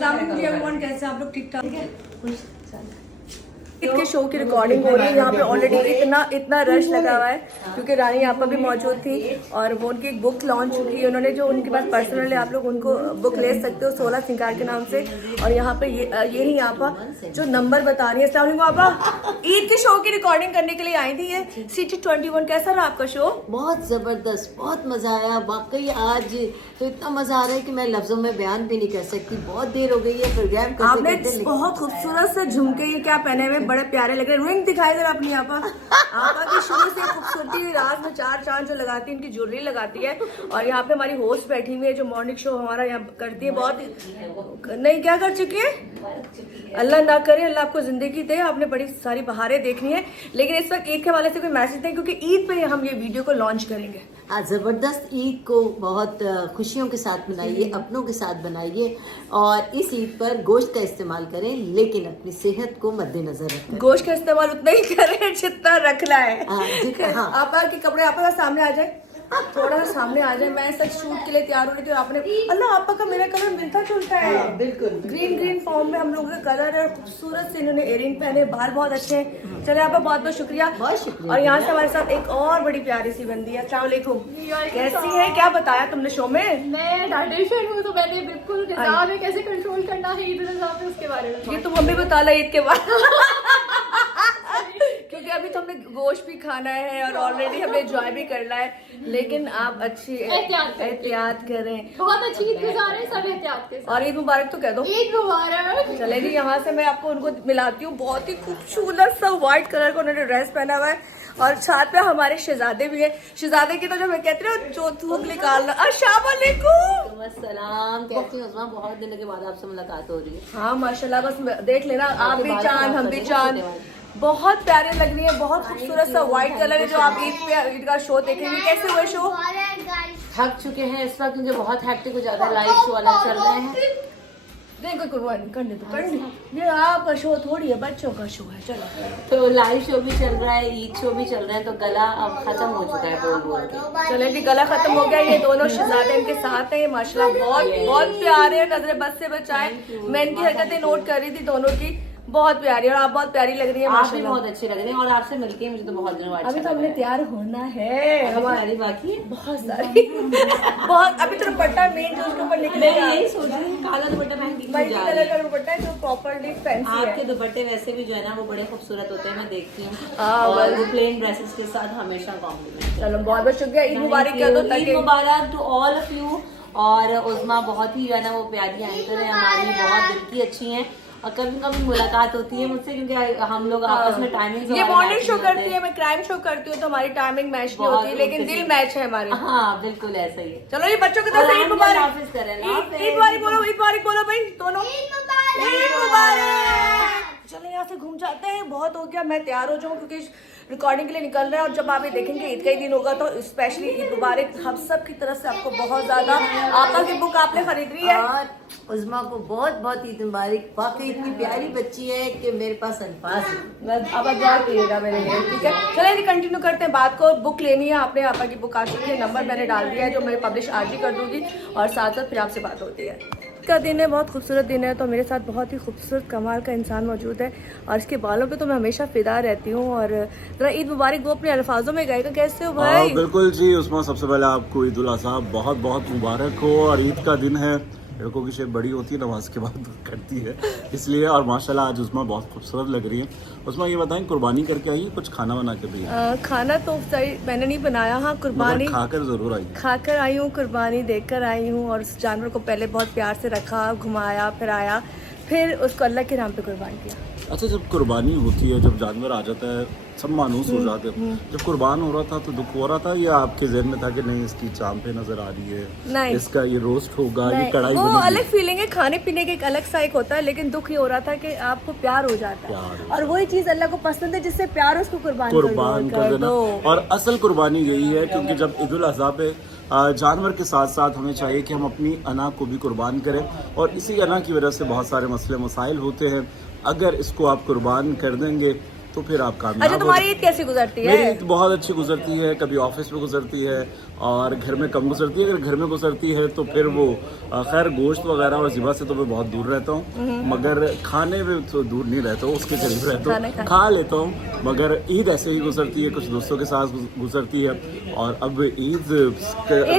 Everyone, कैसे आप लोग? ठीक ठाक है। ईद के शो की रिकॉर्डिंग हो रही है। यहाँ पे ऑलरेडी इतना रश लगा हुआ है क्योंकि रानी यहाँ पर भी मौजूद थी और वो उनकी एक बुक लॉन्च हुई है। उन्होंने जो उनके पास पर्सनली आप लोग उनको बुक ले सकते हो 16 श्रृंगार के नाम से। और यहाँ पे ये ही यहाँ पर जो नंबर बता रही है। अस्सलाम वालेकुम आपा, ईद के शो की रिकॉर्डिंग करने के लिए आई थी ये सिटी 21। कैसा रहा आपका शो? बहुत जबरदस्त, बहुत मजा आया वाकई। आज तो इतना मजा आ रहा है कि मैं लफ्जों में बयान भी नहीं कर सकती। बहुत देर हो गई है प्रोग्राम करते आपने करते। बहुत खूबसूरत से झुमके ये क्या पहने हुए, बड़े प्यारे लग रहे हैं। रिंग दिखाई दे रहा अपनी आपा की शुरू से खूबसूरती। रात में 4 चांद जो लगाती है, इनकी ज्वेलरी लगाती है। और यहाँ पे हमारी होस्ट बैठी हुई है जो मॉर्निंग शो हमारा यहाँ करती है। बहुत नहीं क्या कर चुकी है, अल्लाह ना करे, अल्लाह आपको जिंदगी दे। आपने बड़ी सारी बहारें देखनी है। लेकिन इस वक्त ईद के हवाले से कोई मैसेज नहीं, क्योंकि ईद पे हम ये वीडियो को लॉन्च करेंगे। आज जबरदस्त ईद को बहुत खुशियों के साथ मनाइए, अपनों के साथ बनाइए और इस ईद पर गोश्त का इस्तेमाल करें, लेकिन अपनी सेहत को मद्देनजर रखें। गोश्त का इस्तेमाल उतना ही करें जितना रखना है। हाँ। आपा के कपड़े आपका सामने आ जाए, थोड़ा सा सामने आ जाए। मैं सच शूट के लिए तैयार हो रही थी और आपने अल्लाह आपा का मेरा कलर मिलता जुलता है। बिल्कुल ग्रीन फॉर्म में हम लोगों का कलर है। खूबसूरत से इन्होंने इयरिंग पहने, बाल बहुत अच्छे हैं। चले आपका बहुत बहुत शुक्रिया। शुक्रिया। और यहाँ से हमारे साथ एक और बड़ी प्यारी सी बंदी है। अस्सलाम वालेकुम, कैसी है? क्या बताया तुमने शो में? मैं डाइटिशियन हूँ, तो मैंने बिल्कुल ग़िज़ा में कैसे कंट्रोल करना है ईद उल अज़हा पे उसके बारे में। ये तुम हमें बता ला ईद के बाद क्योंकि अभी तो हमें गोश्त भी खाना है और ऑलरेडी हमें एंजॉय भी करना है। लेकिन आप अच्छी एहतियात करें। बहुत अच्छी ईद गुजारें सब एहतियात के साथ। और ईद मुबारक तो कह दो। ईद मुबारक। चले जी, यहाँ से मैं आपको उनको मिलाती हूँ। बहुत ही खूबसूरत सा व्हाइट कलर का उन्होंने ड्रेस पहना हुआ है और साथ में हमारे शहजादे भी है। शहजादे की तो जो मैं कहती हूँ जो थूक निकालना। अस्सलाम वालेकुम। सलाम, कैसी हो उस्मा? बहुत दिनों के बाद आपसे मुलाकात हो रही है। हाँ माशाल्लाह, बस देख लेना, आप भी चांद हम भी चांद। बहुत प्यारे लग रही है, बहुत खूबसूरत सा व्हाइट कलर है जो आप ईद का शो देखेंगे। कैसे हुए शो? थक चुके हैं इस वक्त क्योंकि बहुत हैक्टिक हो जाता है, लाइव शो अलग चल रहे हैं। नहीं कोई कुर्बानी करने तो करनी, ये आपका शो थोड़ी है, बच्चों का शो है। चलो, तो लाइव शो भी चल रहा है, ईद शो भी चल रहा है, तो गला अब खत्म हो चुका है बोल बोल के। चले जी, गला खत्म हो गया। ये दोनों शहजादे इनके साथ हैं माशाल्लाह, बहुत बहुत प्यारे हैं। नजरे बस से बचाए। मैं इनकी हरकतें नोट कर रही थी दोनों की, बहुत प्यारी। और आप बहुत प्यारी लग रही है आप भी माशाल्लाह। बहुत अच्छे लग रहे हैं और आपसे मिलके मुझे तो बहुत दिनों बाद अभी तो हमने तैयार होना है, हमारी बाकी है बहुत सारी बहुत। अभी तो दुपट्टा मेन जो उसके ऊपर निकलेगा, यही सोच रही हूँ काला दुपट्टा पहन के मल्टी कलर का दुपट्टा है जो प्रॉपर्ली फैंसी है। आपके दुपट्टे वैसे भी जो है ना वो बड़े खूबसूरत होते हैं, मैं देखती हूँ। हाँ, और वो प्लेन ड्रेसेस के साथ हमेशा कॉम्प्लीमेंट। चलो बहुत बहुत शुक्रिया। ईद मुबारक कर दो। ईद मुबारक टू ऑल ऑफ यू। और उस्मा बहुत ही जो है ना वो प्यारी एंकर है हमारी, बहुत दिल की अच्छी हैं और कभी कभी मुलाकात होती है मुझसे क्योंकि हम लोग आपस में टाइमिंग। ये मॉर्निंग शो करती है, मैं क्राइम शो करती हूँ, तो हमारी टाइमिंग मैच नहीं होती, लेकिन दिल मैच है हमारे। हाँ बिल्कुल ऐसा ही है। चलो ये बच्चों की तरफ से ईद मुबारक। ईद मुबारक बोलो, ईद मुबारक बोलो भाई दोनों। ईद मुबारक। चलो यहाँ से घूम जाते हैं, बहुत हो गया। मैं तैयार हो जाऊँ क्योंकि रिकॉर्डिंग के लिए निकल रहे हैं और जब आप ये देखेंगे ईद का ही दिन होगा तो स्पेशली ईद मुबारक हम सब की तरफ से आपको बहुत ज्यादा। आपा की बुक आपने खरीद ली है और उस्मा को बहुत बहुत ईद मुबारक। वाकई इतनी प्यारी बच्ची है कि मेरे पास अल्फाज है। अब दुआ कीजिएगा मेरे लिए, ठीक है? चलिए कंटिन्यू करते हैं बात को। बुक लेनी है आपने, आपा की बुक आ चुकी है, नंबर मैंने डाल दिया है जो मैं पब्लिश आज ही कर दूंगी और साथ साथ फिर आपसे बात होती है। का दिन है, बहुत खूबसूरत दिन है, तो मेरे साथ बहुत ही खूबसूरत कमाल का इंसान मौजूद है और इसके बालों पे तो मैं हमेशा फिदा रहती हूँ। और जरा ईद मुबारक वो अपने अल्फाजों में गाएगा। कैसे हो भाई? बिल्कुल जी उस्मा, सबसे पहले आपको ईद उल अज़हा बहुत बहुत मुबारक हो। और ईद का दिन है, लड़कों की शेप बड़ी होती है, नमाज के बाद करती है इसलिए। और माशाल्लाह आज उस्मा बहुत खूबसूरत लग रही है। उस्मा ये बताएं, कुर्बानी करके आई कुछ खाना बना के भी? खाना तो मैंने नहीं बनाया, हाँ कुर्बानी खाकर जरूर आई। खाकर आई हूँ, कुर्बानी देकर आई हूँ। और उस जानवर को पहले बहुत प्यार से रखा, घुमाया, फिर आया, फिर उसको अल्लाह के नाम पे कुर्बान किया। अच्छा, जब कुर्बानी होती है, जब जानवर आ जाता है, सब मानूस हो जाते हैं। जब कुर्बान हो रहा था तो दुख हो रहा था या आपके ज़हन में था कि नहीं इसकी चांपे नजर आ रही है, नहीं इसका ये रोस्ट होगा, ये कढ़ाई वो बनेगी? अलग फीलिंग है, खाने पीने का एक अलग सा एक होता है। लेकिन दुख ये हो रहा था कि आपको प्यार हो जाता है और वही चीज अल्लाह को पसंद है जिससे प्यार उसको कुर्बान कर देना। और असल कुर्बानी यही है क्योंकि जब ईद उल अज़हा पे जानवर के साथ साथ हमें चाहिए कि हम अपनी अना को भी कुर्बान करें और इसी अना की वजह से बहुत सारे मसले मसाइल होते हैं। अगर इसको आप कुर्बान कर देंगे तो फिर आप कामयाब अच्छा, हो तुम्हारी ईद कैसी गुजरती मेरी है? ईद बहुत अच्छी गुजरती है, कभी ऑफिस में गुजरती है और घर में कम गुजरती है। अगर घर में गुजरती है तो फिर वो खैर गोश्त वगैरह और ज़िबा से तो मैं बहुत दूर रहता हूँ, मगर खाने में तो दूर नहीं रहता हूँ, उसके करीब रहता हूँ, खा लेता हूँ। मगर ईद ऐसे ही गुजरती है, कुछ दोस्तों के साथ गुजरती है। और अब ईद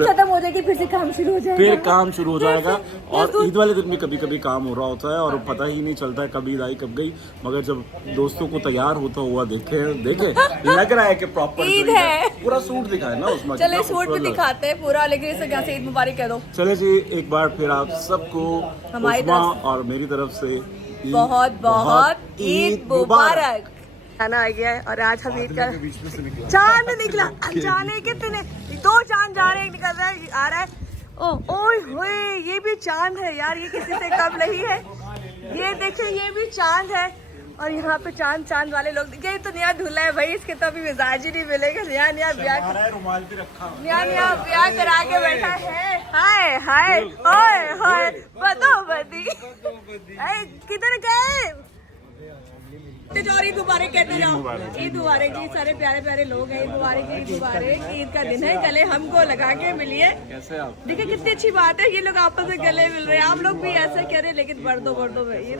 खत्म हो जाएगी, फिर से काम शुरू हो जाएगा। फिर काम शुरू हो जाएगा और ईद वाले दिन भी कभी कभी काम हो रहा होता है और पता ही नहीं चलता है कब ईद आई कब गई। मगर जब दोस्तों को तैयार होता हुआ देखे लग रहा है कि प्रॉपर ईद है। पूरा सूट दिखाए ना उसमें। चले सूट भी दिखाते हैं पूरा, लेकिन इसे यहाँ से ईद मुबारक कह दो। चले जी, एक बार फिर आप सबको हमारी उस्मा तरफ और मेरी तरफ से बहुत बहुत ईद मुबारक। खाना आ गया है और आज हम ईद का बीच में से निकला चांद निकला। जाने कितने 2 चांद जा रहे हैं, निकल रहा है, आ रहा है। ओए होए, ये भी चांद है यार, ये किसी से कम नहीं है। ये देखिए, ये भी चांद है और यहाँ पे चांद वाले लोग। ये तो नया दूल्हा है भाई, इसके तो अभी मिजाज ही नहीं मिलेगा। नया ब्याह रुमाल भी रखा नया ब्याह करा के बैठा है। हाय हाय हाय हाय, बदोबदी किधर गए? और ईद मुबारक कहते जाओ। ईद मुबारक जी, सारे प्यारे प्यारे लोग हैं। ईद मुबारक, ईद मुबारक। ईद का दिन है, गले हमको लगा के मिलिए। कैसे आप? देखिए कितनी अच्छी बात है, ये लोग आपस में गले मिल रहे हैं। आप लोग भी ऐसा कह रहे हैं, लेकिन बढ़ दो भाई।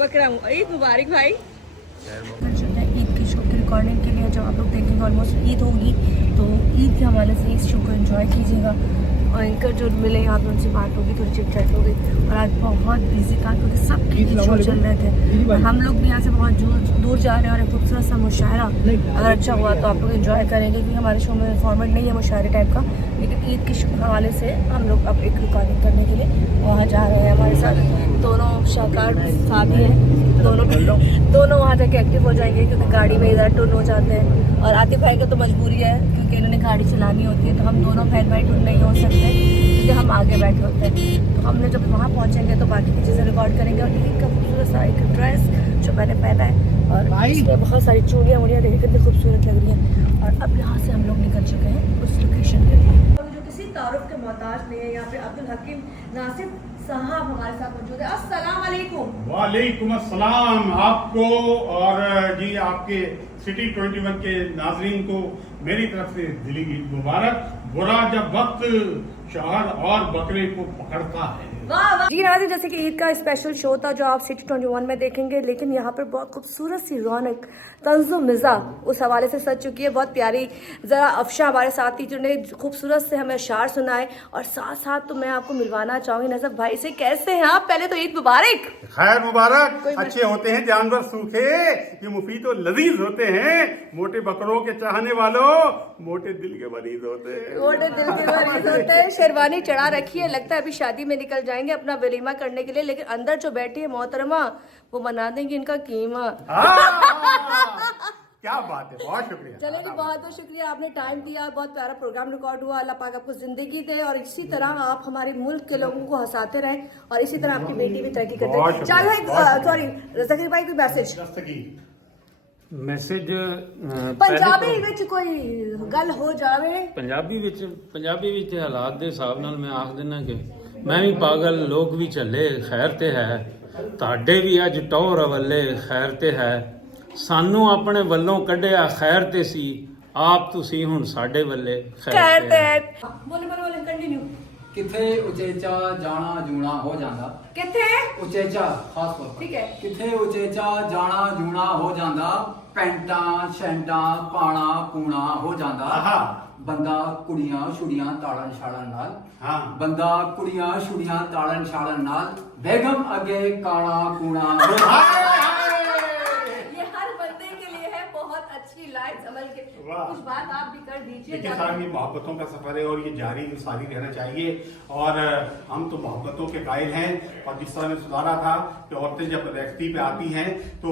बकरा ईद मुबारक भाई। ईद की शो की रिकॉर्डिंग के लिए जब आप लोग देखेंगे ऑलमोस्ट ईद होगी, तो ईद के हवाले से इस शो को एंजॉय कीजिएगा। और इनका जो मिले यहाँ पे उनसे बात होगी, थोड़ी चिट चैट होगी। और आज बहुत बिजी था क्योंकि सबके ईद शो चल रहे थे और हम लोग भी यहाँ से बहुत दूर जा रहे हैं। और एक खूबसूरत सा मुशायरा अगर अच्छा हुआ तो आप लोग एंजॉय करेंगे, क्योंकि हमारे शो में फॉर्मेट नहीं है मुशायरे टाइप का। लेकिन ईद के हवाले से हम लोग अब एक रिकॉर्डिंग करने के लिए वहाँ जा रहे हैं। हमारे साथ दोनों शाहकार साथी हैं, दोनों वहाँ जाके एक्टिव हो जाएंगे, क्योंकि गाड़ी में इधर टून हो जाते हैं। और आतिफ भाई को तो मजबूरी है क्योंकि इन्होंने गाड़ी चलानी होती है, तो हम दोनों बहन भाई टून नहीं हो सकते क्योंकि हम आगे बैठे होते हैं। तो हमने जब वहाँ पहुँचेंगे तो बाकी की चीज़ें रिकॉर्ड करेंगे। और ईद का खूबसूरत सा एक ड्रेस जो मैंने पहना है और इसमें बहुत सारी चूड़ियाँ वूड़ियाँ देखिए कितनी खूबसूरत लग रही हैं। और अब यहाँ से हम लोग निकल चुके हैं उस लोकेशन के लिए, जो किसी तारुफ के मोहताज नहीं है। यहाँ पे अब्दुल हकीम नासिर साहब हमारे साथ मौजूद है। अस्सलाम वालेकुम। वालेकुम अस्सलाम आपको और जी आपके सिटी 21 के नाजरीन को मेरी तरफ से दिली ईद मुबारक। बुरा जब वक्त शहर और बकरे को पकड़ता है। जी नाज़रीन, जैसे कि ईद का स्पेशल शो था जो आप सिटी 21 में देखेंगे, लेकिन यहाँ पर बहुत खूबसूरत सी रौनक तंज़ो मिज़ा उस हवाले से सज चुकी है। बहुत प्यारी ज़रा अफशा हमारे साथ थी जिन्होंने खूबसूरत से हमें अशार सुनाए। और साथ साथ तो मैं आपको मिलवाना चाहूँगी नजफ भाई से। कैसे हैं आप? पहले तो ईद मुबारक। खैर मुबारक। अच्छे होते हैं जानवर सूखे, ये मुफीद और लजीज होते हैं। मोटे बकरों के चाहने वालों, मोटे दिल के मरीज होते हैं। मोटे दिल के मरीज होते हैं। शेरवानी चढ़ा रखी है, लगता है अभी शादी में निकल जाएंगे अपना वलीमा करने के लिए, लेकिन अंदर जो बैठी है मोहतरमा वो बना देंगे इनका कीमा। क्या बात है, बहुत शुक्रिया। चलिए जी, बहुत बहुत शुक्रिया, आपने टाइम दिया। बहुत प्यारा प्रोग्राम रिकॉर्ड हुआ। अल्लाह पाक आपको जिंदगी दे और इसी तरह आप हमारे मुल्क के लोगों को हंसाते रहें और इसी तरह आपकी बेटी भी तरक्की करते रहे। चल भाई, सॉरी ज़कीर भाई, कोई मैसेज पंजाबी विच कोई गल हो जावे। पंजाबी विच हालात दे हिसाब नाल मैं आख देना कि मैं भी पागल, लोग भी चले, खैर ते है, ਤੁਹਾਡੇ भी अज टौर अवले खैर ते है, सानू अपने वल्लों कढ़िया खैर ते सी, आप तुसी हुण साडे वल्ले खैर ते है। बोले कंटिन्यू। किथे उचेचा जाना जूना हो जांदा। किथे उचेचा खास तौर ठीक है। किथे उचेचा जाना जूना हो जांदा, पैंटा शैंटा पाना पूना हो जांदा। बंदा कुड़ियां छुड़ियां ताड़न छाड़न नाल, बंदा कुड़ियां छुड़ियां ताड़न छाड़न नाल, बेगम अगे काना कूना। ये हर बंदे के लिए है, बहुत अच्छी लाइफ अमल के। कुछ बात आप भी कर दीजिए। देखिए साहब, ये मोहब्बतों का सफर है और ये जारी सारी रहना चाहिए। और हम तो मोहब्बतों के कायल हैं। और जिस तरह ने सुधारा था कि औरतें जब रेख्ती पे आती हैं तो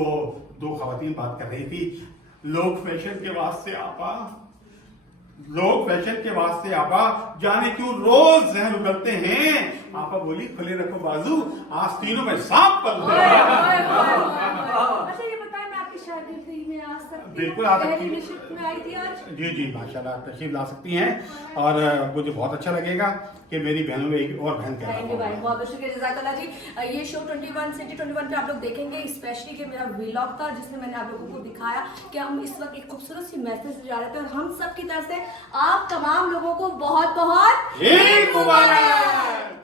2 खवातीन बात कर रही थी, लोग फैशन के वास्ते आपा जाने क्यों रोज जहन उगलते हैं। आपा बोली खुले रखो बाजू, आस्तीनों में सांप पल दे। अच्छा ये बताएं, मैं आपकी शादी में आज तक सकती बिल्कुल आ सकती पहली हैं। निश्चित में आई थी आज। जी जी माशाल्लाह तशरीफ ला सकती हैं और मुझे बहुत अच्छा लगेगा कि मेरी बहनों में एक और बहन थैंक यू भाई, बहुत बहुत शुक्रिया जज़ाकल्लाह जी। ये शो 21 सिटी 21 पे आप लोग देखेंगे, स्पेशली कि मेरा व्लॉग था जिसमें मैंने आप लोगों को दिखाया कि हम इस वक्त एक खूबसूरत सी मैसेज से जा रहे थे और हम सब की तरफ से आप तमाम लोगों को बहुत बहुत ईद मुबारक।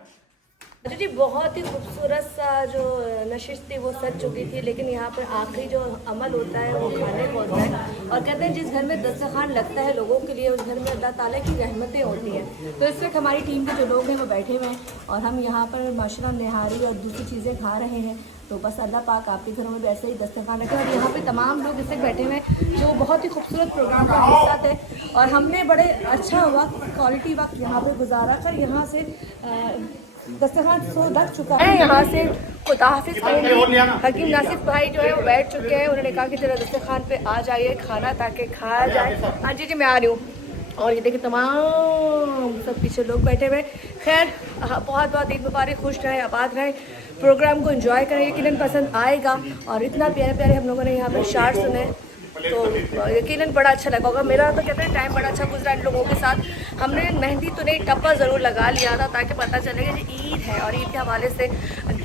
अच्छा जी, बहुत ही खूबसूरत सा जो नशिश थी वो सज चुकी थी, लेकिन यहाँ पर आखिरी जो अमल होता है वो खाने का होता है। और कहते हैं जिस घर में दस्तरखान लगता है लोगों के लिए, उस घर में अल्लाह ताला की रहमतें होती हैं। तो इस वक्त हमारी टीम के जो लोग हैं वो बैठे हुए हैं और हम यहाँ पर माशाल्लाह निहारी और दूसरी चीज़ें खा रहे हैं। तो बस अल्लाह पाक आपके घरों में वैसे ही दस्तरखान रखे। और यहाँ पे तमाम लोग इस वक्त बैठे हुए हैं जो बहुत ही खूबसूरत प्रोग्राम का हिस्सा थे और हमने बड़े अच्छा वक्त, क्वालिटी वक्त यहाँ पर गुजारा कर यहाँ से दस्तरखान सो लग चुका है। यहाँ से खुदा हाफिज़ कहूँगी। हकीम नासिफ भाई जो है वो बैठ चुके हैं, उन्होंने कहा कि जरा दस्तरखान पे आ जाइए खाना ताकि खाया जाए। हाँ जी जी मैं आ रही हूँ। और ये देखिए तमाम सब पीछे लोग बैठे हुए। खैर बहुत बहुत ईद मुबारक, खुश रहें, आबाद रहें, प्रोग्राम को एंजॉय करें, यकीनन पसंद आएगा। और इतना प्यारे प्यारे हम लोगों ने यहाँ पर शार सुने तो यकीनन बड़ा अच्छा लगा होगा। मेरा तो कहते हैं टाइम बड़ा अच्छा गुजरा इन लोगों के साथ। हमने मेहंदी तो नहीं, टप्पा ज़रूर लगा लिया था ताकि पता चले कि ईद है और ईद के हवाले से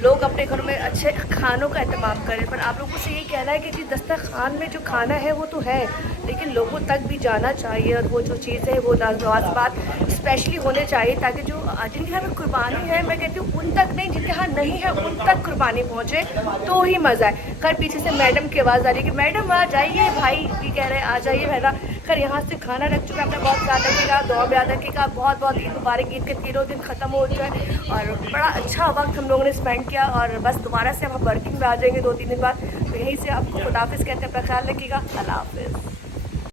लोग अपने घरों में अच्छे खानों का एहतमाम करें। पर आप लोगों से यही कहना है कि जी दस्तरखान में जो खाना है वो तो है, लेकिन लोगों तक भी जाना चाहिए और वो जो चीज़ें हैं वो लाजवाब स्पेशली होने चाहिए ताकि जो जिनके यहाँ में कुर्बानी है, मैं कहती हूँ उन तक नहीं, जिनके यहाँ नहीं है उन तक कुर्बानी पहुँचे तो ही मज़ा है। खैर पीछे से मैडम की आवाज़ आ रही है कि मैडम आ जाइए, भाई भी कह रहे हैं आ जाइए है। खैर यहाँ से खाना रख चुका है, अपना बहुत ख्याल रखिएगा, दुआ में याद रखिएगा। बहुत बहुत ईद मुबारक। ईद के तीनों दिन ख़त्म हो जाए और बड़ा अच्छा वक्त हम लोगों ने स्पेंड किया और बस दोबारा से हम वर्किंग में आ जाएंगे 2-3 दिन बाद। तो यहीं से आपको खुदाफिज़ कहते हैं, अपना ख्याल रखिएगा। अल्लाह हाफ़िज़।